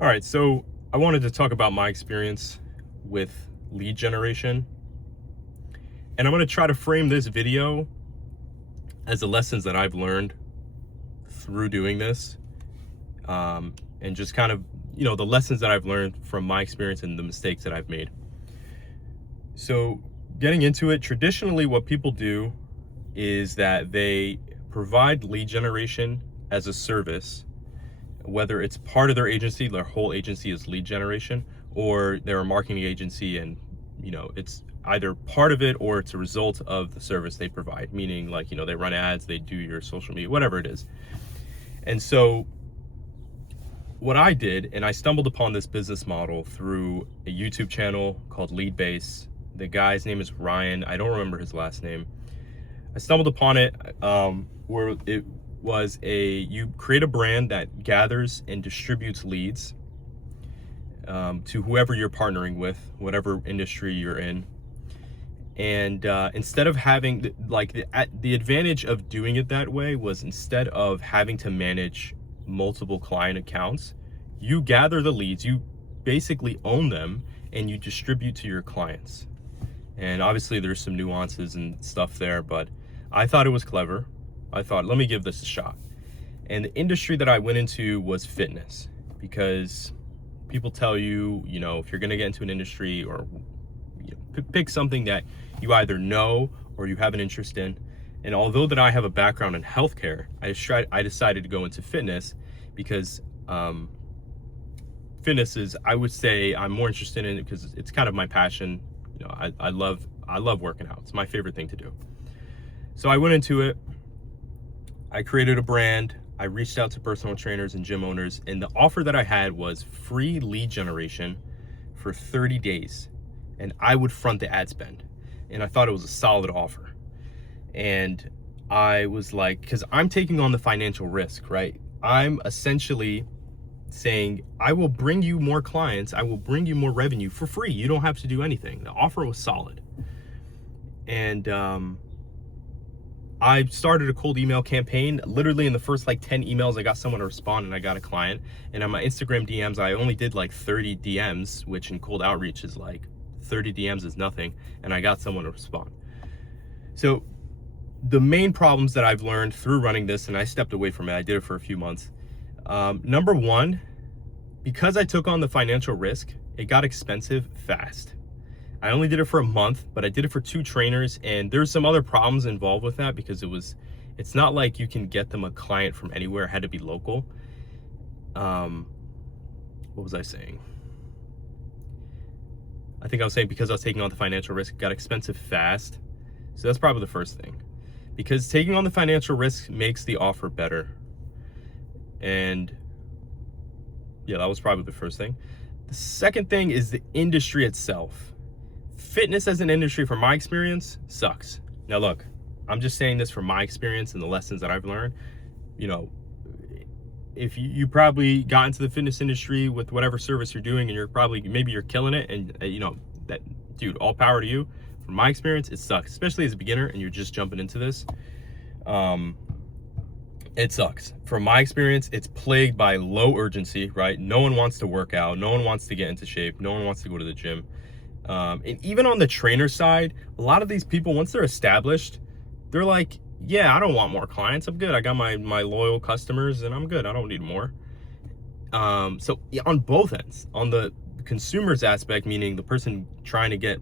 All right, so I wanted to talk about my experience with lead generation. And I'm going to try to frame this video as the lessons that I've learned through doing this. And just kind of, the lessons that I've learned from my experience and the mistakes that I've made. So getting into it, traditionally what people do is that they provide lead generation as a service, whether it's part of their agency, their whole agency is lead generation, or they're a marketing agency and it's either part of it or it's a result of the service they provide, meaning like, they run ads, they do your social media, whatever it is. And so what I did, and I stumbled upon this business model through a YouTube channel called Leadbase. The guy's name is Ryan. I don't remember his last name. I stumbled upon it where it was you create a brand that gathers and distributes leads to whoever you're partnering with, whatever industry you're in. And instead of having the advantage of doing it that way was, instead of having to manage multiple client accounts, you gather the leads, you basically own them, and you distribute to your clients. And obviously there's some nuances and stuff there, but I thought it was clever. I thought, let me give this a shot. And the industry that I went into was fitness, because people tell you, if you're going to get into an industry, or pick something that you either know or you have an interest in. And although that I have a background in healthcare, I decided to go into fitness because fitness is, I would say, I'm more interested in it because it's kind of my passion. I love working out. It's my favorite thing to do. So I went into it. I created a brand. I reached out to personal trainers and gym owners, and the offer that I had was free lead generation for 30 days, and I would front the ad spend. And I thought it was a solid offer. And I was like, because I'm taking on the financial risk, right? I'm essentially saying, I will bring you more clients, I will bring you more revenue for free. You don't have to do anything. The offer was solid. And I started a cold email campaign. Literally in the first 10 emails, I got someone to respond and I got a client. And on my Instagram DMs, I only did 30 DMs, which in cold outreach is 30 DMs is nothing. And I got someone to respond. So the main problems that I've learned through running this, and I stepped away from it, I did it for a few months. Number one, because I took on the financial risk, it got expensive fast. I only did it for a month, but I did it for 2 trainers, and there's some other problems involved with that, because it's not like you can get them a client from anywhere. It had to be local. What was I saying? I think I was saying, because I was taking on the financial risk, it got expensive fast. So that's probably the first thing, because taking on the financial risk makes the offer better. And yeah, that was probably the first thing. The second thing is the industry itself. Fitness as an industry, from my experience, sucks. Now look, I'm just saying this from my experience and the lessons that I've learned. If you probably got into the fitness industry with whatever service you're doing, and maybe you're killing it, and that, dude, all power to you. From my experience, it sucks, especially as a beginner and you're just jumping into this. It sucks. From my experience, it's plagued by low urgency, right? No one wants to work out. No one wants to get into shape. No one wants to go to the gym. And even on the trainer side, a lot of these people, once they're established, they're like, yeah, I don't want more clients. I'm good. I got my loyal customers and I'm good. I don't need more. So yeah, on both ends, on the consumer's aspect, meaning the person trying to get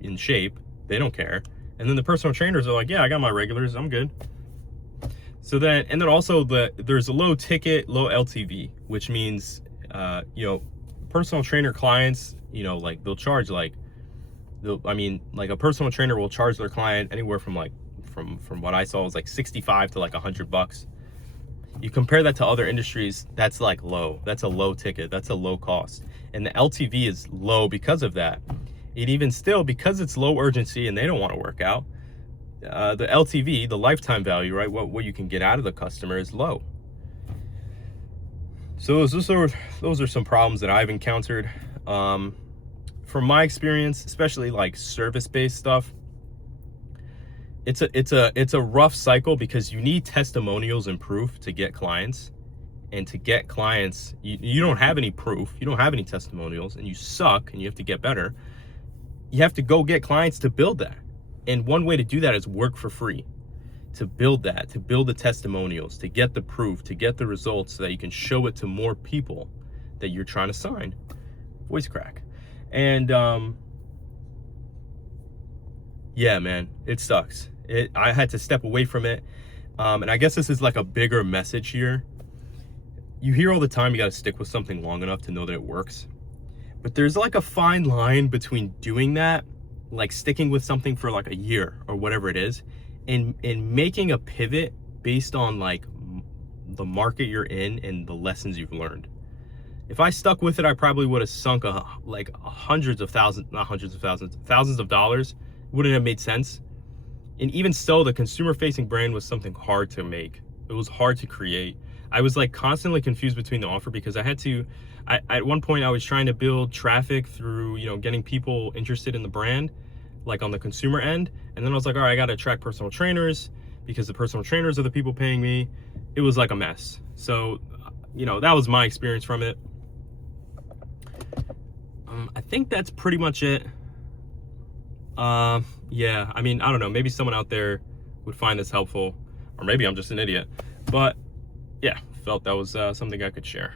in shape, they don't care. And then the personal trainers are like, yeah, I got my regulars. I'm good. So then, and then also there's a low ticket, low LTV, which means, personal trainer clients, they'll charge a personal trainer will charge their client anywhere from from what I saw was 65 to $100. You compare that to other industries, that's low. That's a low ticket. That's a low cost. And the LTV is low because of that. And even still, because it's low urgency and they don't want to work out, the LTV, the lifetime value, right, what you can get out of the customer is low. So those are some problems that I've encountered. From my experience, especially service-based stuff, it's a rough cycle, because you need testimonials and proof to get clients. And to get clients, you don't have any proof, you don't have any testimonials, and you suck and you have to get better. You have to go get clients to build that. And one way to do that is work for free. To build that, to build the testimonials, to get the proof, to get the results so that you can show it to more people that you're trying to sign. Voice crack. And yeah, man, it sucks. I had to step away from it. And I guess this is like a bigger message here. You hear all the time you got to stick with something long enough to know that it works. But there's like a fine line between doing that, like sticking with something for like a year or whatever it is, and making a pivot based on like the market you're in and the lessons you've learned. If I stuck with it, I probably would have sunk thousands of dollars. Wouldn't have made sense. And even so, the consumer facing brand was something hard to make. It was hard to create. I was like constantly confused between the offer because I had to, at one point I was trying to build traffic through, you know, getting people interested in the brand, like on the consumer end. And then I was like, all right, I got to attract personal trainers because the personal trainers are the people paying me. It was like a mess. So, you know, that was my experience from it. I think that's pretty much it. Yeah, I mean, I don't know, maybe someone out there would find this helpful, or maybe I'm just an idiot, but yeah, felt that was something I could share.